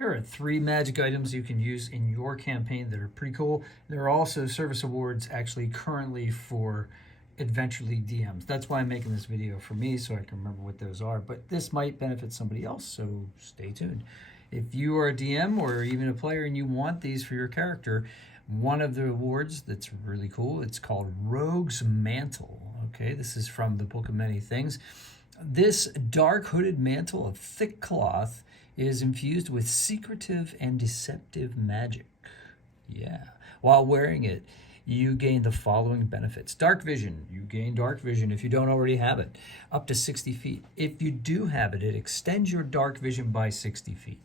Here are 3 magic items you can use in your campaign that are pretty cool. There are also service awards actually currently for Adventure League DMs. That's why I'm making this video for me, so I can remember what those are. But this might benefit somebody else, so stay tuned. If you are a DM or even a player and you want these for your character, one of the awards that's really cool, it's called Rogue's Mantle. Okay, this is from the Book of Many Things. This dark hooded mantle of thick cloth is infused with secretive and deceptive magic. Yeah. While wearing it, you gain the following benefits. Dark vision. You gain dark vision if you don't already have it, up to 60 feet. If you do have it, it extends your dark vision by 60 feet.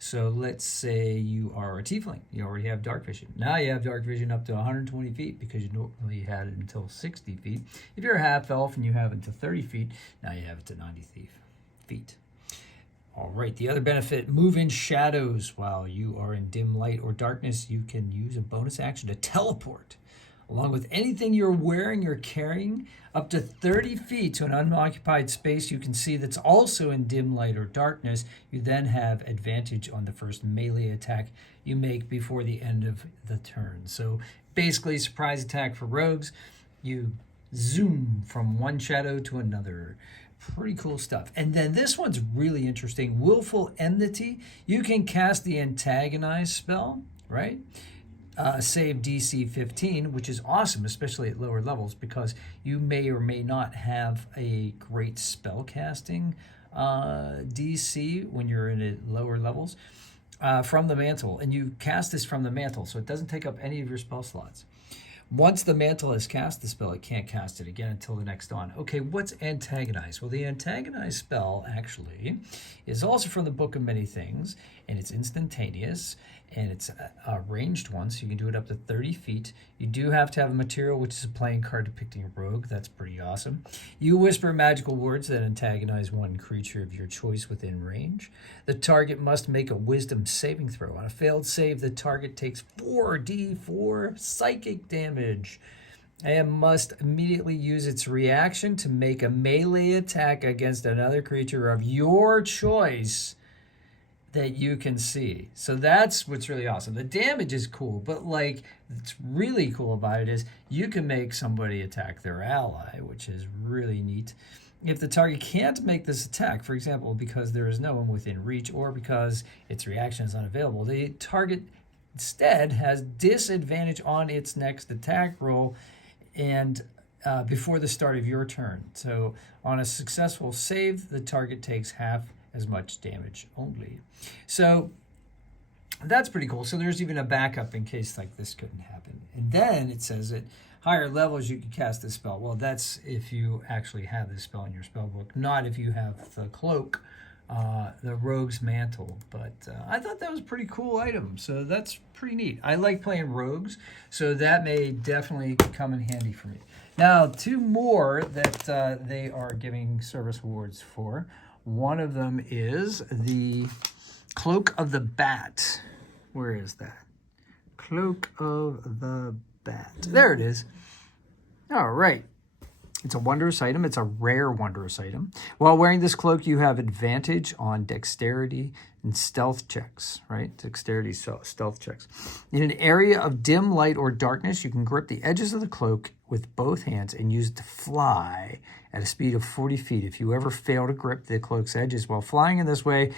So let's say you are a tiefling. You already have dark vision. Now you have dark vision up to 120 feet because you normally had it until 60 feet. If you're a half elf and you have it to 30 feet, now you have it to 90 feet. All right, the other benefit, move in shadows. While you are in dim light or darkness, you can use a bonus action to teleport. Along with anything you're wearing or carrying, up to 30 feet to an unoccupied space you can see that's also in dim light or darkness. You then have advantage on the first melee attack you make before the end of the turn. So basically, surprise attack for rogues. You zoom from one shadow to another. Pretty cool stuff. And then this one's really interesting. Willful Enmity. You can cast the Antagonize spell, right? Save DC 15, which is awesome, especially at lower levels, because you may or may not have a great spell casting DC when you're in at lower levels from the mantle. And you cast this from the mantle, so it doesn't take up any of your spell slots. Once the mantle has cast the spell, it can't cast it again until the next dawn. Okay, what's Antagonize? Well, the Antagonize spell, actually, is also from the Book of Many Things, and it's instantaneous, and it's a ranged one, so you can do it up to 30 feet. You do have to have a material, which is a playing card depicting a rogue. That's pretty awesome. You whisper magical words that antagonize one creature of your choice within range. The target must make a wisdom saving throw. On a failed save, the target takes 4d4 psychic damage and must immediately use its reaction to make a melee attack against another creature of your choice that you can see. So that's what's really awesome. The damage is cool, but like what's really cool about it is you can make somebody attack their ally, which is really neat. If the target can't make this attack, for example, because there is no one within reach or because its reaction is unavailable, the target instead has disadvantage on its next attack roll and before the start of your turn. So on a successful save, the target takes half as much damage only. So that's pretty cool. So there's even a backup in case like this couldn't happen. And then it says at higher levels you can cast this spell. Well, that's if you actually have this spell in your spell book, not if you have the cloak, the Rogue's Mantle. But I thought that was a pretty cool item. So that's pretty neat. I like playing rogues, so that may definitely come in handy for me. Now, 2 more that they are giving service awards for. One of them is the Cloak of the Bat. Where is that? Cloak of the Bat. There it is. All right. It's a wondrous item. It's a rare wondrous item. While wearing this cloak, you have advantage on dexterity and stealth checks, right? Dexterity, stealth checks. In an area of dim light or darkness, you can grip the edges of the cloak with both hands and use it to fly at a speed of 40 feet. If you ever fail to grip the cloak's edges while flying in this way,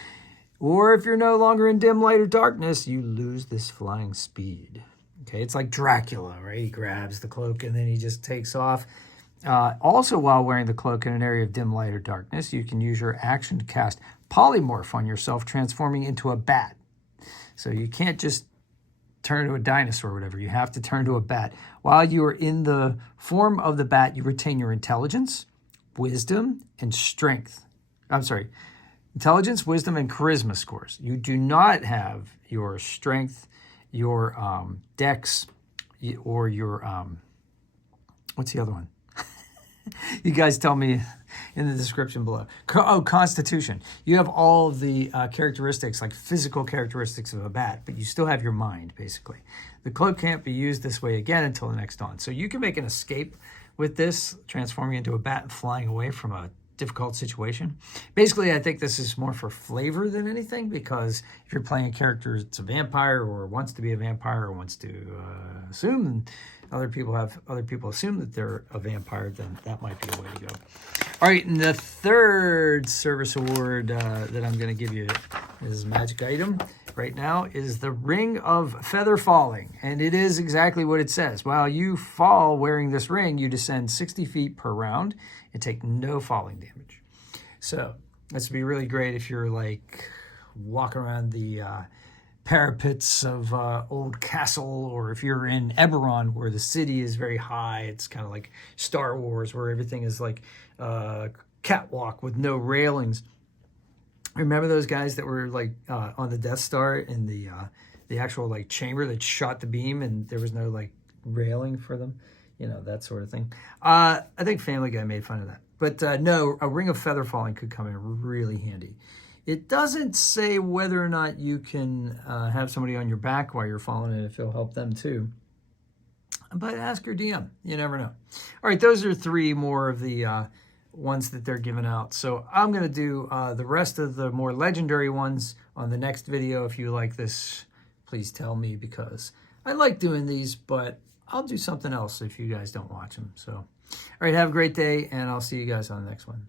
or if you're no longer in dim light or darkness, you lose this flying speed. Okay, it's like Dracula, right? He grabs the cloak and then he just takes off. Also, while wearing the cloak in an area of dim light or darkness, you can use your action to cast Polymorph on yourself, transforming into a bat. So you can't just turn to a dinosaur or whatever. You have to turn to a bat. While you are in the form of the bat, you retain your intelligence, wisdom, and strength. Intelligence, wisdom, and charisma scores. You do not have your strength, your dex, or your, what's the other one? You guys tell me in the description below. Constitution. You have all of the characteristics, like physical characteristics of a bat, but you still have your mind, basically. The cloak can't be used this way again until the next dawn. So you can make an escape with this, transforming into a bat and flying away from a difficult situation. Basically, I think this is more for flavor than anything, because if you're playing a character that's a vampire or wants to be a vampire or wants to assume other people assume that they're a vampire, then that might be a way to go. All right, and the third service award that I'm going to give you is a magic item right now is the Ring of Feather Falling, and it is exactly what it says. While you fall wearing this ring, you descend 60 feet per round and take no falling damage. So this would be really great if you're like walking around the parapets of old castle, or if you're in Eberron where the city is very high. It's kind of like Star Wars where everything is like catwalk with no railings. Remember those guys that were like on the Death Star in the actual like chamber that shot the beam and there was no like railing for them, you know, that sort of thing. I think Family Guy made fun of that, but no, a Ring of Feather Falling could come in really handy. It doesn't say whether or not you can have somebody on your back while you're falling and if it'll help them too. But ask your DM. You never know. All right, those are three more of the ones that they're giving out. So I'm going to do the rest of the more legendary ones on the next video. If you like this, please tell me, because I like doing these, but I'll do something else if you guys don't watch them. So, all right, have a great day, and I'll see you guys on the next one.